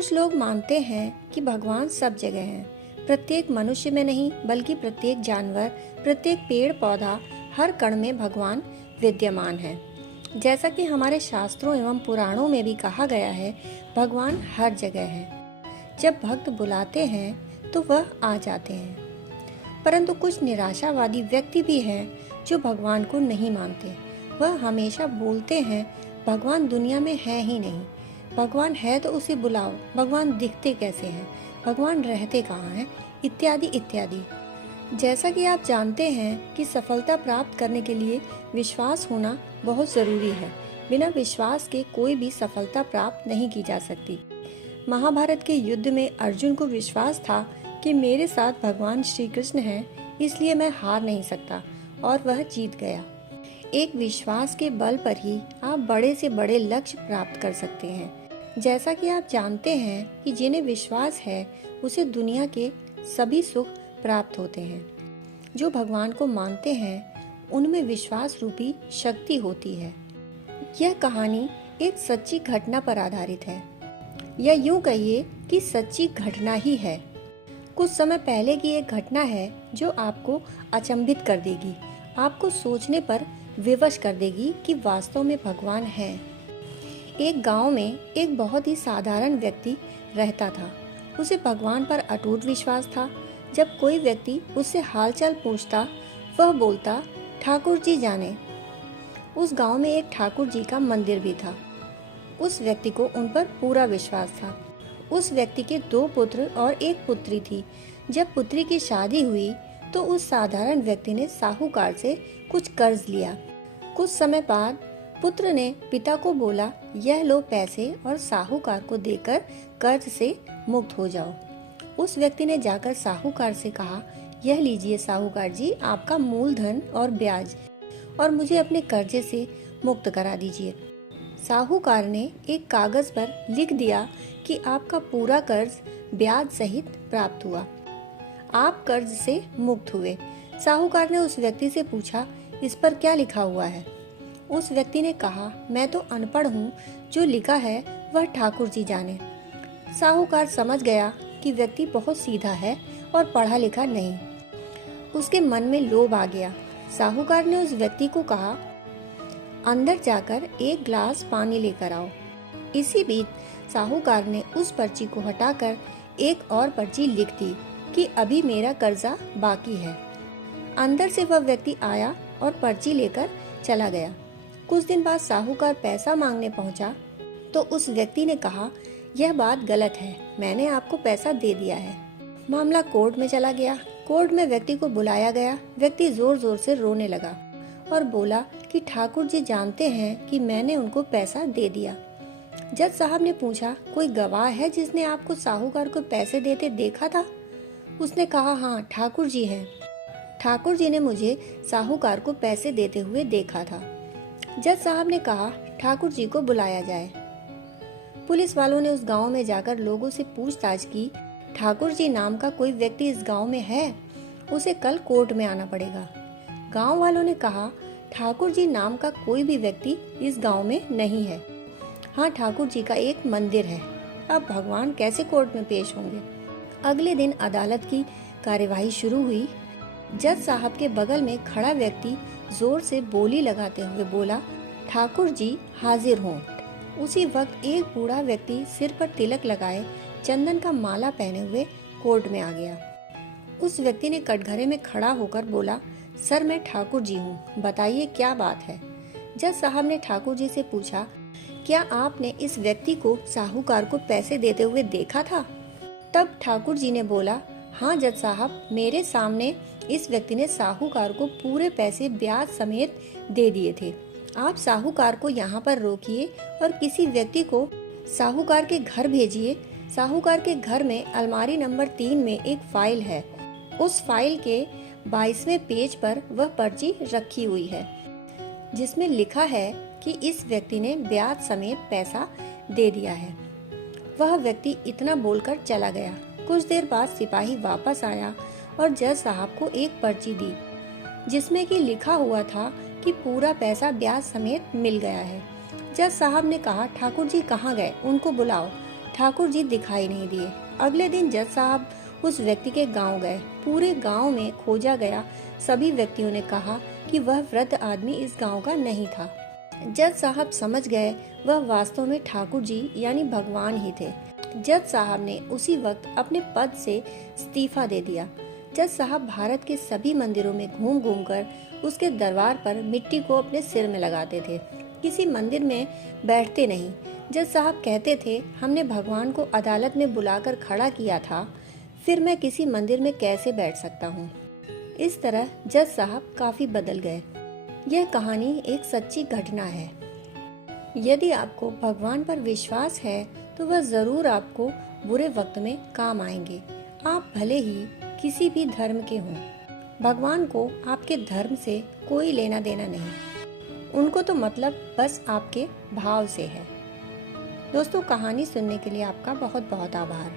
कुछ लोग मानते हैं कि भगवान सब जगह हैं, प्रत्येक मनुष्य में नहीं बल्कि प्रत्येक जानवर, प्रत्येक पेड़ पौधा, हर कण में भगवान विद्यमान है। जैसा कि हमारे शास्त्रों एवं पुराणों में भी कहा गया है, भगवान हर जगह है। जब भक्त बुलाते हैं तो वह आ जाते हैं। परंतु कुछ निराशावादी व्यक्ति भी हैं जो भगवान को नहीं मानते। वह हमेशा बोलते हैं भगवान दुनिया में है ही नहीं, भगवान है तो उसे बुलाओ, भगवान दिखते कैसे हैं, भगवान रहते कहाँ हैं, इत्यादि इत्यादि। जैसा कि आप जानते हैं कि सफलता प्राप्त करने के लिए विश्वास होना बहुत जरूरी है। बिना विश्वास के कोई भी सफलता प्राप्त नहीं की जा सकती। महाभारत के युद्ध में अर्जुन को विश्वास था कि मेरे साथ भगवान श्री कृष्ण हैं, इसलिए मैं हार नहीं सकता, और वह जीत गया। एक विश्वास के बल पर ही आप बड़े से बड़े लक्ष्य प्राप्त कर सकते हैं। जैसा कि आप जानते हैं कि जिन्हें विश्वास है उसे दुनिया के सभी सुख प्राप्त होते हैं। जो भगवान को मानते हैं उनमें विश्वास रूपी शक्ति होती है। यह कहानी एक सच्ची घटना पर आधारित है, या यूं कहिए कि सच्ची घटना ही है। कुछ समय पहले की एक घटना है जो आपको अचंभित कर देगी, आपको सोचने पर विवश कर देगी कि वास्तव में भगवान है। एक गांव में एक बहुत ही साधारण व्यक्ति रहता था। उसे भगवान पर अटूट विश्वास था। जब कोई व्यक्ति उससे हालचाल पूछता, वह बोलता, ठाकुर जी जाने। उस गांव में एक ठाकुर जी का मंदिर भी था। उस व्यक्ति को उन पर पूरा विश्वास था। उस व्यक्ति के 2 पुत्र और 1 पुत्री थी। जब पुत्री की शादी हुई तो उस साधारण व्यक्ति ने साहूकार से कुछ कर्ज लिया। कुछ समय बाद पुत्र ने पिता को बोला, यह लो पैसे और साहूकार को देकर कर्ज से मुक्त हो जाओ। उस व्यक्ति ने जाकर साहूकार से कहा, यह लीजिए साहूकार जी, आपका मूलधन और ब्याज, और मुझे अपने कर्जे से मुक्त करा दीजिए। साहूकार ने एक कागज पर लिख दिया कि आपका पूरा कर्ज ब्याज सहित प्राप्त हुआ, आप कर्ज से मुक्त हुए। साहूकार ने उस व्यक्ति से पूछा, इस पर क्या लिखा हुआ है? उस व्यक्ति ने कहा, मैं तो अनपढ़ हूँ, जो लिखा है वह ठाकुर जी जाने। साहूकार समझ गया कि व्यक्ति बहुत सीधा है और पढ़ा लिखा नहीं। उसके मन में लोभ आ गया। साहूकार ने उस व्यक्ति को कहा, अंदर जाकर 1 गिलास पानी लेकर आओ। इसी बीच साहूकार ने उस पर्ची को हटाकर एक और पर्ची लिख दी कि अभी मेरा कर्जा बाकी है। अंदर से वह व्यक्ति आया और पर्ची लेकर चला गया। कुछ दिन बाद साहूकार पैसा मांगने पहुंचा तो उस व्यक्ति ने कहा, यह बात गलत है, मैंने आपको पैसा दे दिया है। मामला कोर्ट में चला गया। कोर्ट में व्यक्ति को बुलाया गया। व्यक्ति जोर जोर से रोने लगा और बोला कि ठाकुर जी जानते हैं कि मैंने उनको पैसा दे दिया। जज साहब ने पूछा, कोई गवाह है जिसने आपको साहूकार को पैसे देते देखा था? उसने कहा, हाँ, ठाकुर जी हैं। ठाकुर जी ने मुझे साहूकार को पैसे देते हुए देखा था। जज साहब ने कहा, ठाकुर जी को बुलाया जाए। पुलिस वालों ने उस गांव में जाकर लोगों से पूछताछ की। ठाकुर जी नाम का कोई व्यक्ति इस गांव में है? उसे कल कोर्ट में आना पड़ेगा। गांव वालों ने कहा, ठाकुर जी नाम का कोई भी व्यक्ति इस गांव में नहीं है। हाँ, ठाकुर जी का एक मंदिर है। अब भगवान कैसे कोर्ट में पेश होंगे? अगले दिन अदालत की कार्यवाही शुरू हुई। जज साहब के बगल में खड़ा व्यक्ति जोर से बोली लगाते हुए बोला, ठाकुर जी हाजिर हों। उसी वक्त एक बूढ़ा व्यक्ति सिर पर तिलक लगाए, चंदन का माला पहने हुए कोर्ट में आ गया। उस व्यक्ति ने कटघरे में खड़ा होकर बोला, सर मैं ठाकुर जी हूँ, बताइए क्या बात है? जज साहब ने ठाकुर जी से पूछा, क्या आपने इस व्यक्ति को साहूकार को पैसे देते हुए देखा था? तब ठाकुर जी ने बोला, हाँ जज साहब, मेरे सामने इस व्यक्ति ने साहूकार को पूरे पैसे ब्याज समेत दे दिए थे। आप साहूकार को यहाँ पर रोकिए और किसी व्यक्ति को साहूकार के घर भेजिए। साहूकार के घर में अलमारी नंबर 3 में एक फाइल है। उस फाइल के 22वें पेज पर वह पर्ची रखी हुई है जिसमें लिखा है कि इस व्यक्ति ने ब्याज समेत पैसा दे दिया है। वह व्यक्ति इतना बोलकर चला गया। कुछ देर बाद सिपाही वापस आया और जज साहब को एक पर्ची दी जिसमें कि लिखा हुआ था कि पूरा पैसा ब्याज समेत मिल गया है। जज साहब ने कहा, ठाकुर जी कहाँ गए, उनको बुलाओ। ठाकुर जी दिखाई नहीं दिए। अगले दिन जज साहब उस व्यक्ति के गांव गए। पूरे गांव में खोजा गया। सभी व्यक्तियों ने कहा कि वह वृद्ध आदमी इस गांव का नहीं था। जज साहब समझ गए वह वास्तव में ठाकुर जी यानी भगवान ही थे। जज साहब ने उसी वक्त अपने पद से इस्तीफा दे दिया। जज साहब भारत के सभी मंदिरों में घूम घूम कर उसके दरबार पर मिट्टी को अपने सिर में लगाते थे। किसी मंदिर में बैठते नहीं। जज साहब कहते थे, हमने भगवान को अदालत में बुलाकर खड़ा किया था, फिर मैं किसी मंदिर में कैसे बैठ सकता हूँ। इस तरह जज साहब काफी बदल गए। यह कहानी एक सच्ची घटना है। यदि आपको भगवान पर विश्वास है तो वह जरूर आपको बुरे वक्त में काम आएंगे। आप भले ही किसी भी धर्म के हों, भगवान को आपके धर्म से कोई लेना देना नहीं। उनको तो मतलब बस आपके भाव से है। दोस्तों, कहानी सुनने के लिए आपका बहुत बहुत आभार।